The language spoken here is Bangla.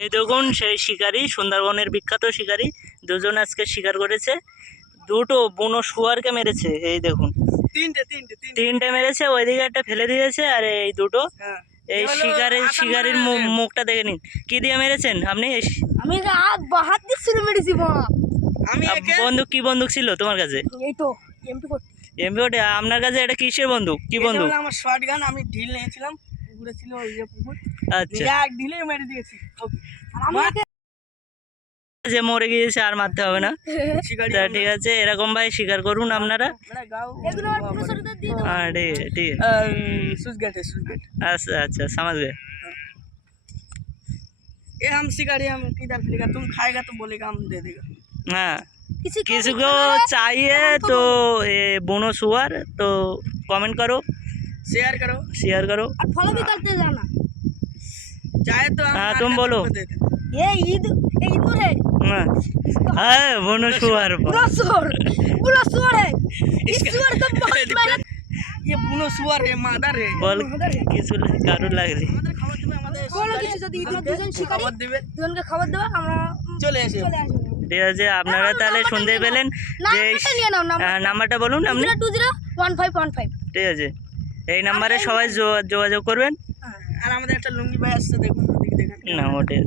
এই দেখুন সেই শিকারী, সুন্দরবনের বিখ্যাত শিকারী দুজন আজকে শিকার করেছে। দুটো বুনো শুয়ারকে মেরেছে। এই দেখুন তিনটে মেরেছে, ওইদিকে একটা ফেলে দিয়েছে। আর এই দুটো এই শিকারীর মুখটা দেখে নিন। কি দিয়ে মেরেছেন আপনি? আমি হাত দিয়ে ছুঁড়ে মেরেছি। বন্দুক কি বন্দুক ছিল তোমার কাছে? এই তো এমপি40। আপনার কাছে এটা কিসের বন্দুক? কি বন্দুক? আমার শটগান। আমি ঢিল নিয়েছিলাম, পুকুরে ছিল ওই যে পুকুর। আচ্ছা, এক ঢিলে মেরে দিয়েছি। যে মরে গিয়েছে আর মারতে হবে না। তা ঠিক আছে, এরকম ভাই শিকার করুন আপনারা। हाँ ठीक है अच्छा अच्छा समझ गए। ये हम शिकारी, हम किधर मिलेगा? तुम खाएगा तो बोलेगा हम दे देगा। हाँ, किसी को चाहिए तो ये बुनो सुअर तो कमेंट करो, शेयर करो और फॉलो भी करते जाना। चाहे तो हाँ तुम बोलो। ये ईद है। हाँ बुनो सुअर बुरा सुअर है। इस सुअर को बहुत मेहनत। ये बुनो सुअर है, मादर है। बोल কিছু কারো লাগলে বলো কিছু, যদি তোমরা দুজন শিকারী দুজনকে খবর দেবে, আমরা চলে আসি। ঠিক আছে, আপনারা তাহলে শুনতে পেলেন যে নাম্বারটা বলুন আপনি। 201515। ঠিক আছে, এই নাম্বারে সবাই যোগাযোগ করবেন। আর আমাদের একটা লুঙ্গি ভাই আসছে, দেখুন। না ওটা